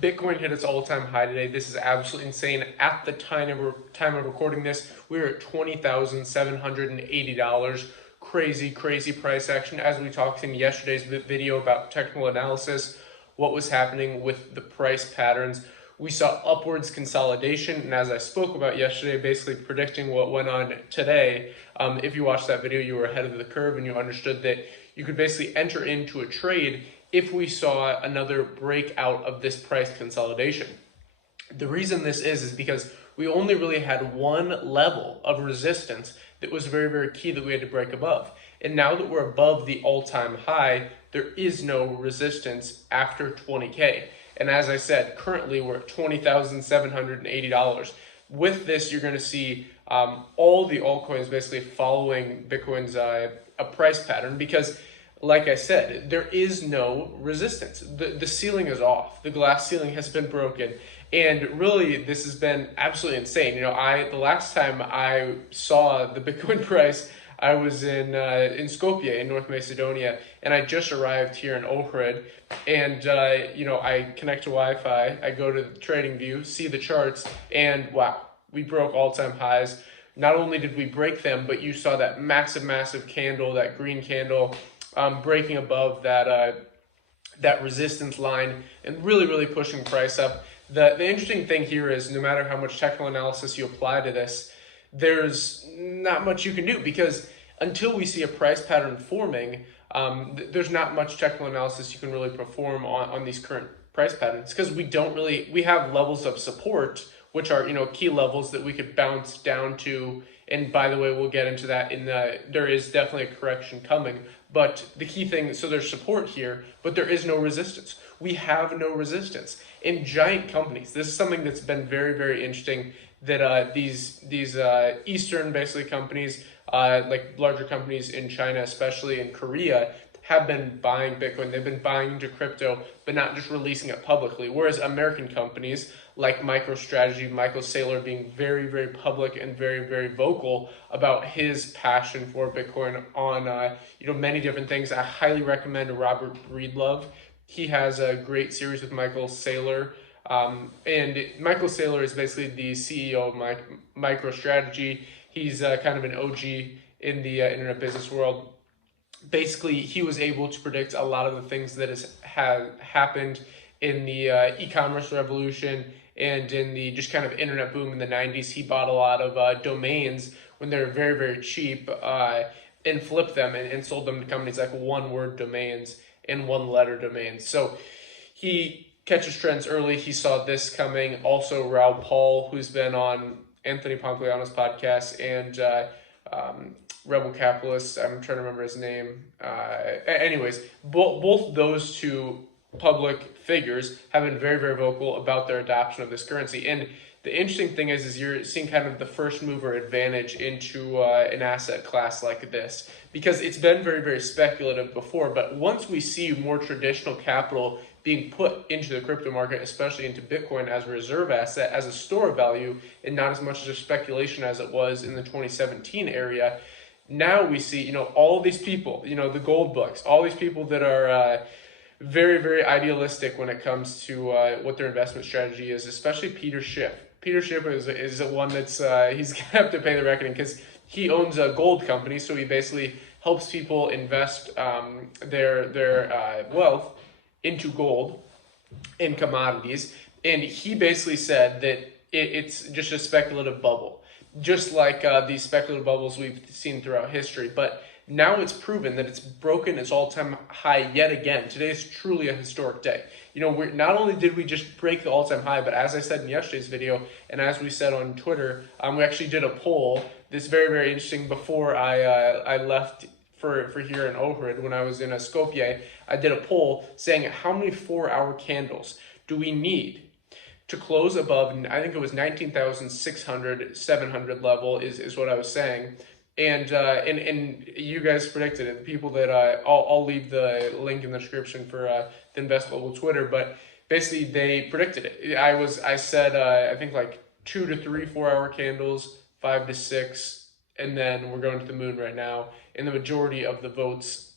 Bitcoin hit its all-time high today. This is absolutely insane. At the time of recording this, we were at $20,780. Crazy, crazy price action. As we talked in yesterday's video about technical analysis, what was happening with the price patterns. We saw upwards consolidation, and as I spoke about yesterday, basically predicting what went on today. If you watched that video, you were ahead of the curve and you understood that you could basically enter into a trade if we saw another breakout of this price consolidation. The reason this is because we only really had one level of resistance that was very, very key that we had to break above. And now that we're above the all-time high, there is no resistance after 20K. And as I said, currently we're at $20,780. With this, you're going to see all the altcoins basically following Bitcoin's a price pattern because, like I said, there is no resistance. The ceiling is off. The glass ceiling has been broken. And really, this has been absolutely insane. You know, the last time I saw the Bitcoin price, I was in Skopje in North Macedonia, and I just arrived here in Ohrid. And, you know, I connect to Wi-Fi, I go to the trading view, see the charts, and wow, we broke all-time highs. Not only did we break them, but you saw that massive, massive candle, that green candle, breaking above that resistance line and really, really pushing price up. The interesting thing here is no matter how much technical analysis you apply to this, there's not much you can do because until we see a price pattern forming, there's not much technical analysis you can really perform on these current price patterns because we have levels of support, which are, you know, key levels that we could bounce down to. And by the way, we'll get into that there is definitely a correction coming. But the key thing, so there's support here, but there is no resistance. We have no resistance. In giant companies, this is something that's been very, very interesting that these Eastern basically companies, like larger companies in China, especially in Korea, have been buying Bitcoin. They've been buying into crypto, but not just releasing it publicly. Whereas American companies like MicroStrategy, Michael Saylor being very, very public and very, very vocal about his passion for Bitcoin on you know, many different things. I highly recommend Robert Breedlove. He has a great series with Michael Saylor. And Michael Saylor is basically the CEO of MicroStrategy. He's kind of an OG in the internet business world. Basically, he was able to predict a lot of the things that have happened in the e-commerce revolution and in the just kind of internet boom in the 90s. He bought a lot of domains when they were very, very cheap and flipped them and sold them to companies like one-word domains and one-letter domains. So he catches trends early. He saw this coming. Also, Raoul Paul, who's been on Anthony Pompliano's podcast, and Rebel Capitalist, I'm trying to remember his name. Anyways, both those two public figures have been very, very vocal about their adoption of this currency. And the interesting thing is you're seeing kind of the first mover advantage into an asset class like this, because it's been very, very speculative before. But once we see more traditional capital being put into the crypto market, especially into Bitcoin as a reserve asset, as a store of value, and not as much as a speculation as it was in the 2017 area, now we see, you know, all these people, you know, the gold bugs, all these people that are very, very idealistic when it comes to what their investment strategy is, especially Peter Schiff. Peter Schiff is one that's, he's going to have to pay the reckoning because he owns a gold company, so he basically helps people invest their wealth into gold and commodities. And he basically said that it's just a speculative bubble, just like these speculative bubbles we've seen throughout history. But now it's proven that it's broken its all-time high yet again. Today is truly a historic day. You know, not only did we just break the all-time high, but as I said in yesterday's video, and as we said on Twitter, we actually did a poll. This is very, very interesting. Before I left for here in Ohrid, when I was in Skopje, I did a poll saying how many 4-hour candles do we need to close above, I think it was 19,600, 700 level is what I was saying. And you guys predicted it. The people that I'll leave the link in the description for the Invest Global Twitter, but basically they predicted it. I said I think like 2 to 3 4-hour candles, 5 to 6, and then we're going to the moon right now. And the majority of the votes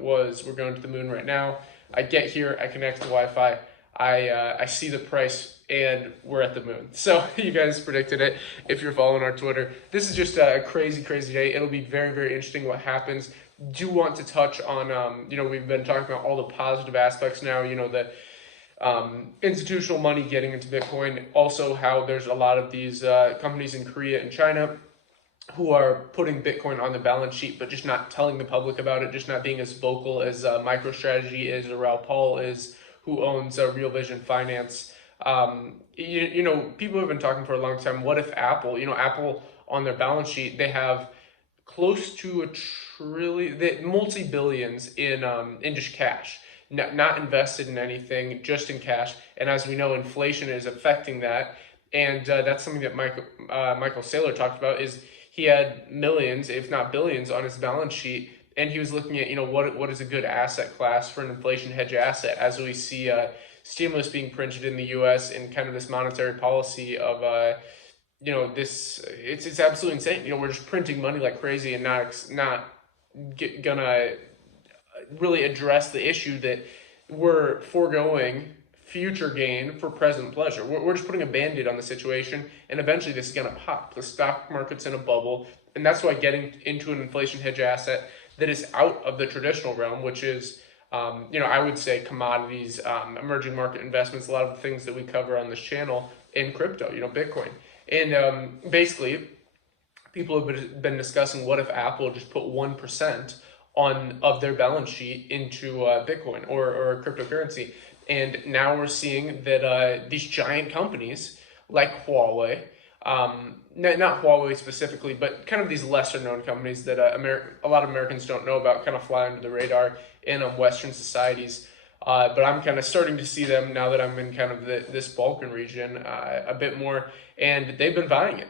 was we're going to the moon right now. I get here, I connect to Wi-Fi, I see the price and we're at the moon. So you guys predicted it if you're following our Twitter. This is just a crazy, crazy day. It'll be very, very interesting what happens. Do want to touch on, we've been talking about all the positive aspects now, the institutional money getting into Bitcoin. Also how there's a lot of these companies in Korea and China who are putting Bitcoin on the balance sheet, but just not telling the public about it, just not being as vocal as MicroStrategy is or Raoul Paul is, who owns Real Vision Finance. People have been talking for a long time. What if Apple, Apple on their balance sheet, they have close to $1 trillion, multi-billions in just cash, not invested in anything, just in cash. And as we know, inflation is affecting that. And that's something that Michael Saylor talked about, is he had millions, if not billions, on his balance sheet, and he was looking at, what is a good asset class for an inflation hedge asset, as we see stimulus being printed in the U.S. and kind of this monetary policy of, it's absolutely insane. We're just printing money like crazy and not gonna really address the issue that we're foregoing future gain for present pleasure. We're just putting a Band-Aid on the situation, and eventually this is going to pop. The stock market's in a bubble, and that's why getting into an inflation hedge asset that is out of the traditional realm, which is, I would say commodities, emerging market investments, a lot of the things that we cover on this channel, in crypto, Bitcoin. And basically, people have been discussing, what if Apple just put 1% of their balance sheet into Bitcoin or cryptocurrency. And now we're seeing that these giant companies like Huawei, not Huawei specifically, but kind of these lesser known companies that a lot of Americans don't know about, kind of fly under the radar in Western societies. But I'm kind of starting to see them now that I'm in kind of this Balkan region a bit more, and they've been buying it.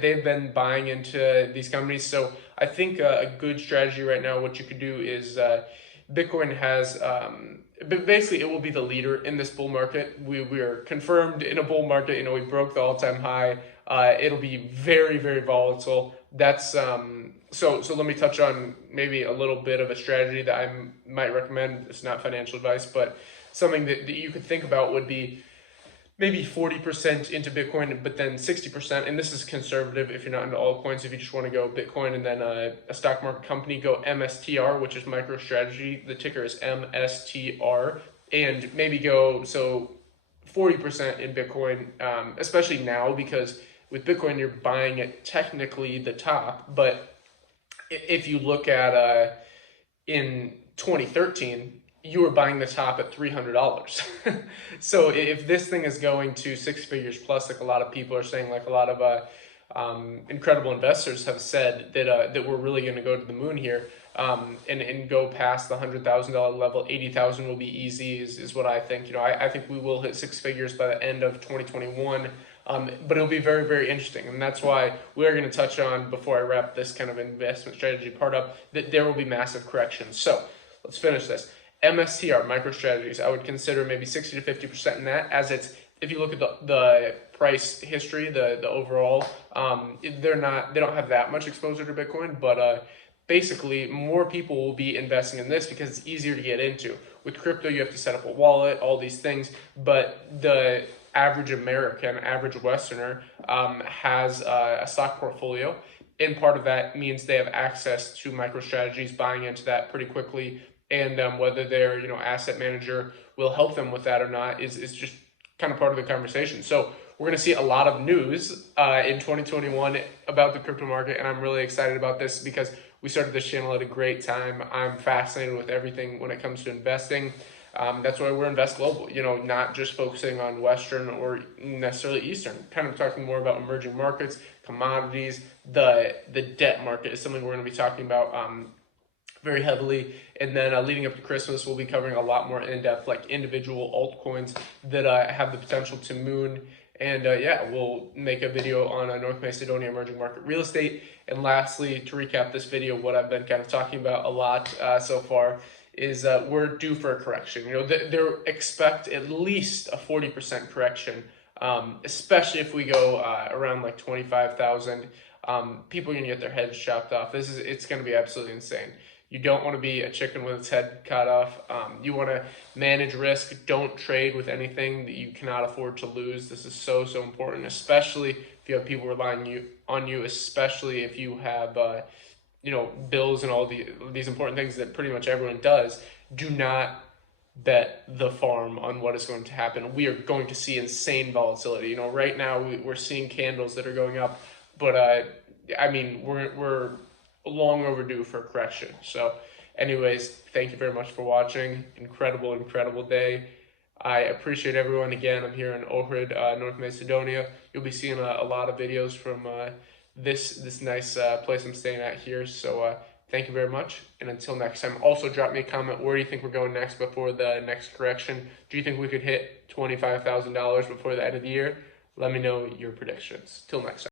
They've been buying into these companies. So I think a good strategy right now, what you could do is Bitcoin has, but basically it will be the leader in this bull market. We are confirmed in a bull market. We broke the all-time high. It'll be very, very volatile. That's so let me touch on maybe a little bit of a strategy that I might recommend. It's not financial advice, but something that you could think about would be maybe 40% into Bitcoin, but then 60%, and this is conservative if you're not into altcoins. If you just want to go Bitcoin and then a stock market company, go MSTR, which is MicroStrategy. The ticker is MSTR, and maybe go 40% in Bitcoin, especially now, because with Bitcoin you're buying at technically the top, but if you look at in 2013, you were buying the top at $300. So if this thing is going to six figures plus, like a lot of people are saying, like a lot of incredible investors have said that we're really going to go to the moon here, and go past the $100,000 level. 80,000 will be easy, is what I think. I think we will hit six figures by the end of 2021. But it'll be very, very interesting. And that's why we're going to touch on, before I wrap this kind of investment strategy part up, that there will be massive corrections. So let's finish this. MSTR, MicroStrategies, I would consider maybe 60 to 50% in that, as it's, if you look at the price history, the overall, they don't have that much exposure to Bitcoin, but basically more people will be investing in this because it's easier to get into. With crypto, you have to set up a wallet, all these things, but the average American, average Westerner has a stock portfolio, and part of that means they have access to MicroStrategies, buying into that pretty quickly, and whether their asset manager will help them with that or not is just kind of part of the conversation. So we're going to see a lot of news in 2021 about the crypto market, and I'm really excited about this because we started this channel at a great time. I'm fascinated with everything when it comes to investing. That's why we're Invest Global, not just focusing on Western or necessarily Eastern, kind of talking more about emerging markets, commodities. The debt market is something we're going to be talking about very heavily. And then leading up to Christmas, we'll be covering a lot more in-depth, like individual altcoins that have the potential to moon. And we'll make a video on North Macedonia emerging market real estate. And lastly, to recap this video, what I've been kind of talking about a lot so far is we're due for a correction. They expect at least a 40% correction, especially if we go around like 25,000. People are gonna get their heads chopped off. It's gonna be absolutely insane. You don't want to be a chicken with its head cut off. You want to manage risk. Don't trade with anything that you cannot afford to lose. This is so important, especially if you have people relying on you, especially if you have bills and all these important things that pretty much everyone does. Do not bet the farm on what is going to happen. We are going to see insane volatility. Right now we're seeing candles that are going up, but we're long overdue for a correction. So anyways, thank you very much for watching. Incredible day. I appreciate everyone. Again, I'm here in Ohrid, North Macedonia. You'll be seeing a lot of videos from this nice place I'm staying at here. So thank you very much, and until next time. Also, drop me a comment. Where do you think we're going next before the next correction? Do you think we could hit $25,000 before the end of the year? Let me know your predictions. Till next time.